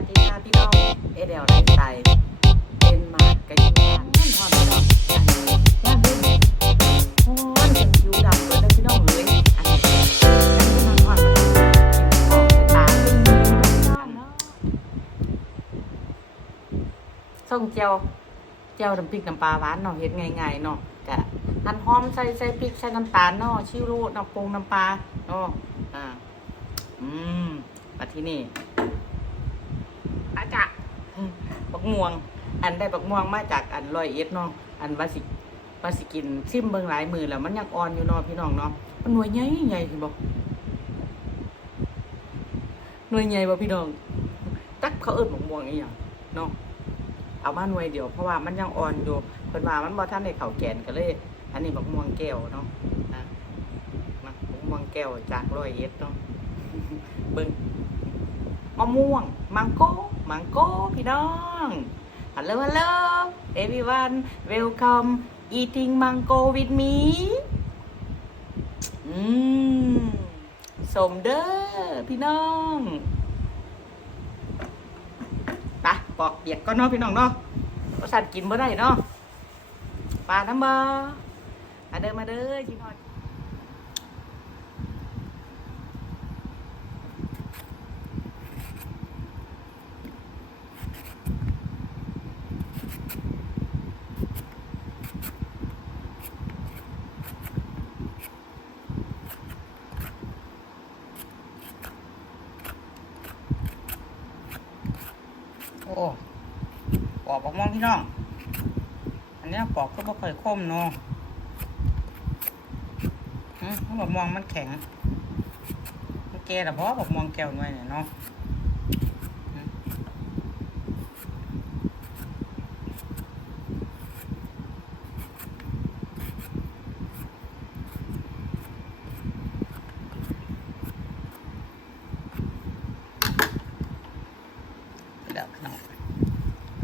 วัสดีค่ะพี่น้องเอเดลไลฟ์สไตล์เป็นมาร์กกันอยู่บ้านนั่นพอพี่น้องอันนี้ว่าเล่นโอ้ยเป็นคิวดำเลยนะพี่น้องเลยอันนี้กันที่มันทอดมากินของไปตามเป็นมือพี่น้องเนาะส่งเจียวเจียวน้ำพริกน้ำปลาหวานเนาะเฮ็ดง่ายๆเนาะกะหั่นหอมใส่ใส่พริกใส่น้ำตาลเนาะชิโร่น้ำปรุงน้ำปลาเนาะอ่าอืมมาที่นี่ บักม่วง อันได้บักม่วงมาจากอันลอยเอ็ดเนาะอันวาสิวาสิกินซิมเบิ่งหลายมือแล้วมันยังอ่อนอยู่เนาะพี่น้องเนาะมันหน่วยใหญ่ใหญ่คือบอกหน่วยใหญ่บ่พี่น้องตักเขาเอิ้นบักม่วงอีหยังเนาะเอามาหน่วยเดียวเพราะว่ามันยังอ่อนอยู่เพิ่นว่ามันบ่ทันได้เข้าแกนก็เลย อันนี้บักม่วงแก้วเนาะอะบักม่วงแก้วจากลอยเอ็ดเนาะเบิ่ง มะม่วง มังโก้มังโก้พี่น้อง ฮัลโหลฮัลโหล everyone welcome eating mango with me อืมสมเด้อพี่น้องปะปอกเปียกก็เนาะพี่น้องเนาะประสันกินบ่ได้เนาะปลาน้ำบ่มาเด้อมาเด้อจีนอน โอ้ปอกบอกมองพี่น้อง อันนี้ปอกก็บ่ค่อยคมเนาะอืมขาบอกมองมันแข็งมันแก่แต่เพราะบอกมองแก้วหน่อยเนี่ยเนาะอืมเดี๋ยวพี่น้อง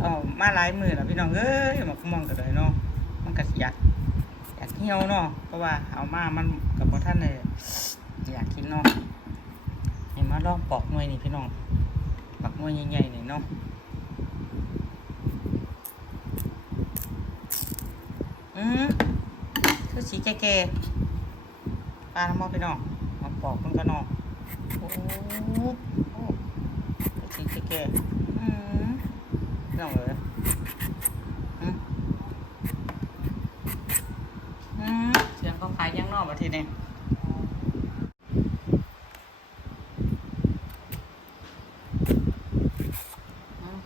เอายมือแล้วพี่น้องเอ้ยหมกม่วงก็เลยเนาะมันก็สิอยากอยากเหี่ยวเนาะเพราะว่าเอามามันกับพท่านเลยอยากกินเนาะให้มาลองปอกหน่วยนี่พี่น้องปักหน่วยใหญ่ๆนี่เนาะอืมคือสีแก่ๆปลาละมอพี่น้องมาปอกมันก็นาะโอ้โหสีแก่ๆอืมน้องเอ๋ยอืมอืม เสียงเขาขายยังนอกมาทีนี้อืม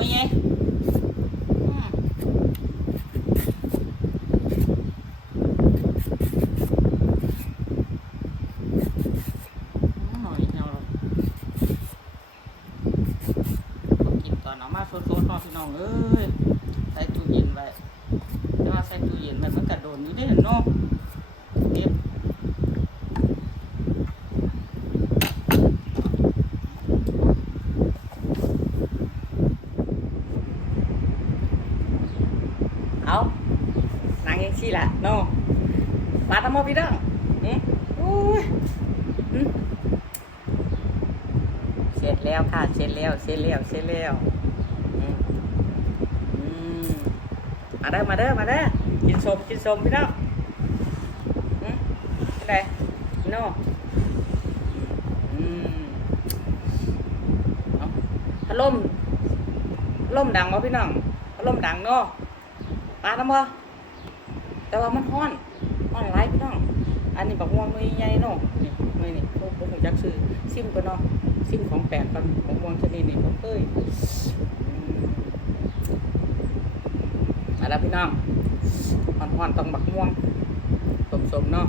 ทำมะหุ่มไว้ไงอืมอืมหน่อยเดียวหรอกต้องกินตอนเอามาโซนๆเนาะพี่น้องเอ้ยใส่ตู้เย็นไว้แต่ว่าใส่ตู้เย็นไว้มันกระโดนอยู่เด้เนาะเก็บ เอานางยังชี้ละ เนาะปาทำมอพี่น้องอืมอุ้ยเสร็จแล้วค่ะ เสร็จแล้ว เสร็จแล้ว เสร็จแล้วมาเด้อ มาเด้อ มาเด้อ กินสมกินสมพี่น้องอืมเป็นไงโน่อืมเอาพัดลมพัดลมดังวะพี่น้องพัดลมดังเนาะปลาทำบ่ แต่ว่ามันฮ้อนห้อนไลายพี่น้อง อันนี้บักม่วงหน่ใหญ่เนาะนี่หน่วยนี่พวกผมจักซื้อซิมก็เนาะซิมของแปดตันของม่วงชนิดนี้ผมเคยอืมมาแล้วพี่น้องฮ้อนๆต้องบักม่วงสมๆเนาะ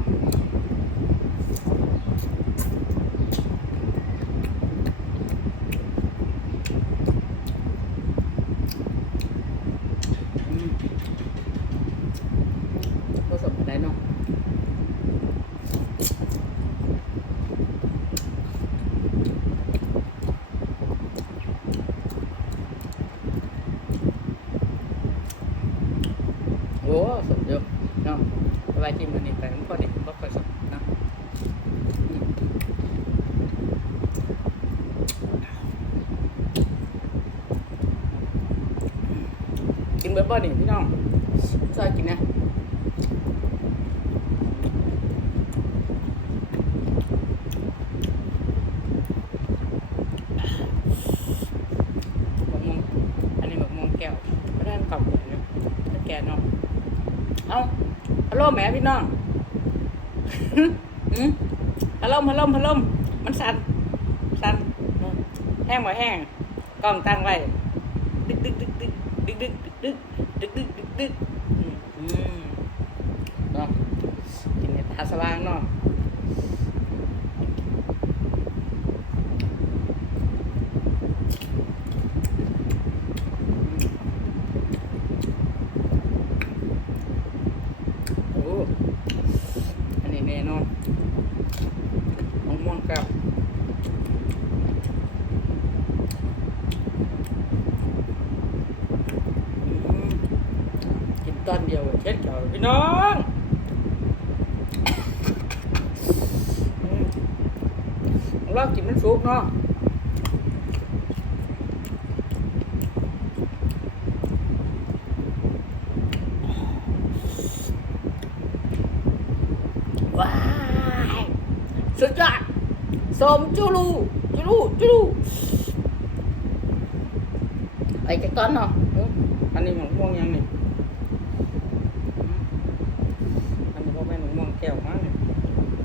ทีมเดี๋นี่แต่มันก็ดีก็ค่อยสดนะกินเบิร์เบ่หนิพี่น้องชอบกิน ลมแหมพี่น้องพัดลโหลฮัลโหลฮัลโหลมันสั่นสั่นแห้งบ่แห้งกล้องตั้งไว้ดึกดึกดึกดึกดึกดึกดึกดึกดึกดึกดึกดึกอืมอืมเนาะกินในตาสว่างเนาะโอ้อันนี้แน่นอนมะม่วงกับ อืมกิน ตอนเดียวเช็ดเก่าพี่น้องอืมของเรากินมันสุกเนาะว้ายสุดยอดสมจูรูจูรูจูรูไปจากต้นเนาะเอ้ออันนี้หมองม่วงยังนี่ keo quá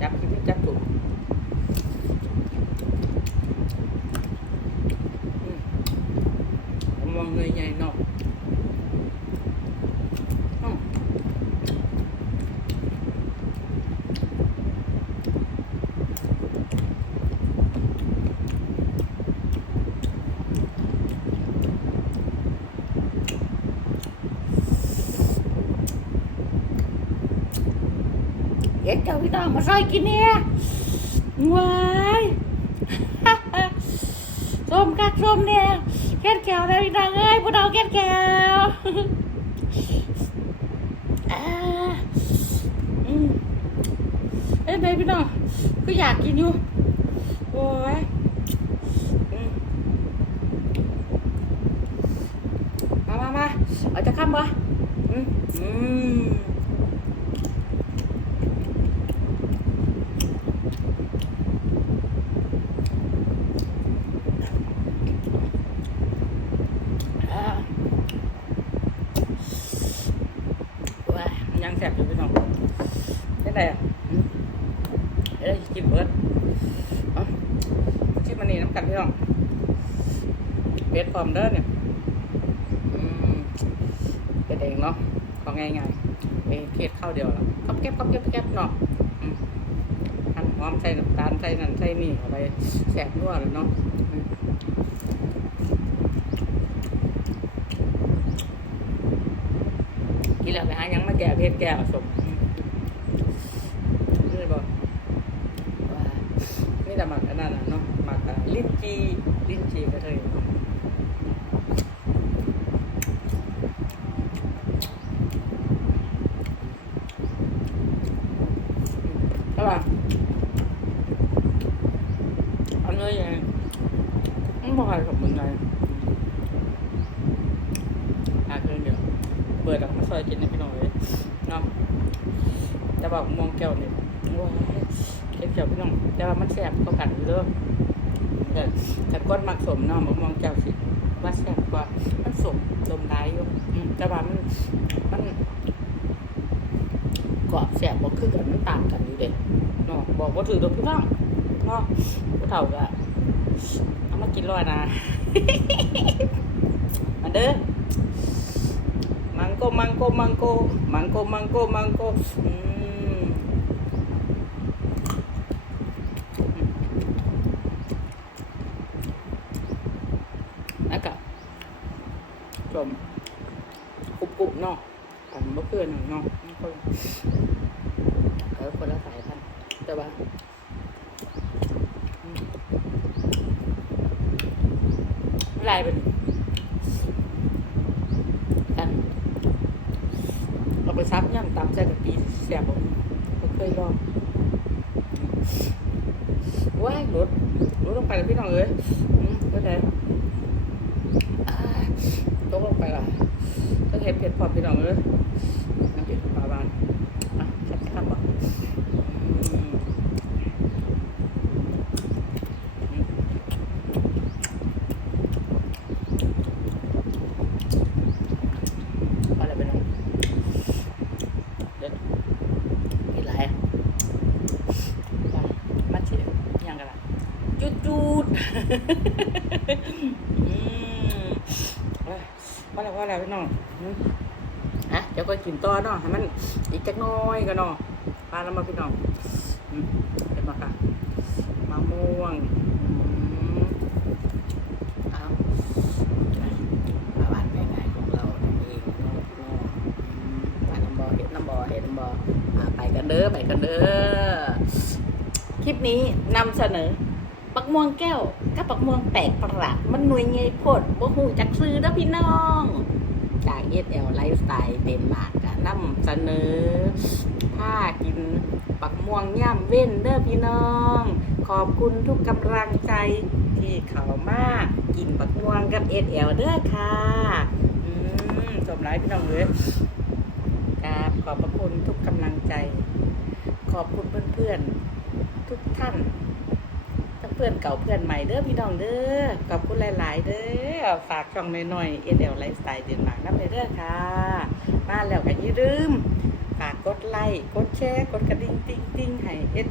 chắc chắc chứ chắc cũng จ้าพี่น้องมาใส่กินเนี่ยว้ายส้มกักส้มเนี่ยแก้แก้วเลยพี่น้องเอ้ยพวกเราแก้แก้วอ่าอืมเอ้ยไหนพี่น้องก็อยากกินอยู่โอ้ยมมามามาเอาจะข้ามบ่อืมอืมอ่าว้ายยังแสบ อยู่พี่น้องเป็นไรอะเอ้ยกินเบิร์ดเอ้าชิมมันนี่น้ำกันพี่น้องเบ็ดพร้อมเด้อเนี่ยเป็นเองเนาะของง่ายๆเอเคสข้าวเดียวล้วก็เก็บก็เก็บเก็บเนาะหั่นหอมใส่น้ำตาลใส่นั่นใส่นี่เข้าไปแสบนัวเลยเนาะอืม กินแล้วไปหายังมาแก่เพชรแก่ผสมนี่บอกว่านี่แต่หมักอันนั้นเนาะหมักลิ้นจีลิ้นจีกระเทยเนาะ các bạn anh ơi à, không có hài ของมึงไงหาคืนเดียวเปิดออกมาซอยกินในพี่น้องเลยเนาะแต่บอกมองแก้วนี่ว้าย เก็บแก้วพี่น้องแต่ว่ามันแสบก็กันเริ่มแต่แต่ก้นมักสมเนาะมองแก้วสิว่าแสบกว่ามันสมลมได้อยู่แต่ว่ามันมันกรอบแสบบ่คือกันมันต่างกันอยู่เด็กเนาะบอกว่าถือดอกพี่น้องเนาะผู้เฒ่าก็เอามากินร้อยนะมาเด้อมังโกมังโกมังโกมังโกมังโกมังโกอืมแล้วก็ชมกรุบกรุบๆเนาะกัน เมื่อนน่ะเนาะมันเออคนละสายพันธุ์แต่ว่าอืมลายเป็นกันเอาไปซับย่ำตามใจกับปีเสียบผมก็เคยลองว้ายรถรถลงไปแล้วพี่น้องเอ้ยก็ได้ ตกลงไปละต้องเห็นเผ็ดพอพี่น้องเลยน้ำเผ็ดปลาบานอะชัดข้ามบ่อืมอืมพอแล้วไปน้องเด็ดกินไรอะไปมาเฉียวยังกันล่ะจุดจุดอืมเอ้ยพ อแล้วพอแล้วพี่น้องอืมฮะเดี๋ยวก็กินต่อเนาะให้มันอีกจักน้อยก็เนาะปลาแล้วมาพี่น้องเห็นปะคะมะม่วงอ้าค่ะเนาะมปลาน้ำบอเห็ดน้ำบอเห็ดน้ำบออ่าไปกันเด้อไปกันเด้อคลิปนี้นำเสนอ ปักม่วงแก้วกับปักม่วงแปลกประหลาดมันหน่วยไงโพดบ่หูจักซื้อนะพี่น้อง จากเอสเอลไลฟ์สไตล์เดนมาร์กอะนำเสนอถ้ากินปักม่วงย่ำเว้นเด้อพี่น้อง ขอบคุณทุกกำลังใจที่เขามากกินปักม่วงกับเอสเอลเด้อค่ะอืมสมร้ายพี่น้องเลยครับขอบพระคุณทุกกำลังใจ ขอบคุณเพื่อนๆทุกท่าน เพื่อนเก่าเพื่อนใหม่เด้อพี่น้องเด้อขอบคุณหลาย ๆ เด้อฝากช่องน้อยๆเอ็นเดลไลฟ์สไตล์เดนมาร์กน้ำเด้อค่ะ มาแล้วก็อย่าลืมฝากกดไลค์กดแชร์กดกระดิ่งติ๊งติ๊งให้เอส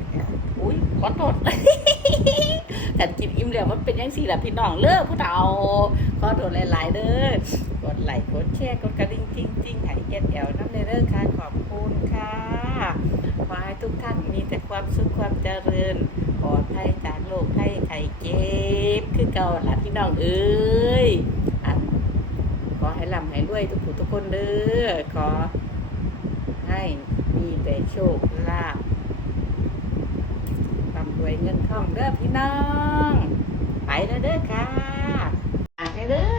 อุ้ยขอโทษแต่กินอิ่มแล้วมันเป็นยังสี่แหละพี่น้องเลิกผู้เฒ่าขอโทษหลาย ๆ เด้อกดไลค์กดแชร์กดกระดิ่งติ๊งติ๊งให้เอสเอลน้ำเด้อค่ะขอบคุณค่ะ ทุกท่านมีแต่ความสุขความเจริญปลอดภัยจากโรคภัยไข้เจ็บคือเก่าล่ะพี่น้องเอ้ยอันขอให้ร่ำให้รวยทุกผู้ทุกคนเด้อขอให้มีแต่โชคลาภร่ำรวยเงินทองเด้อพี่น้อง ไปแล้วเด้อค่ะอ่านให้เด้อ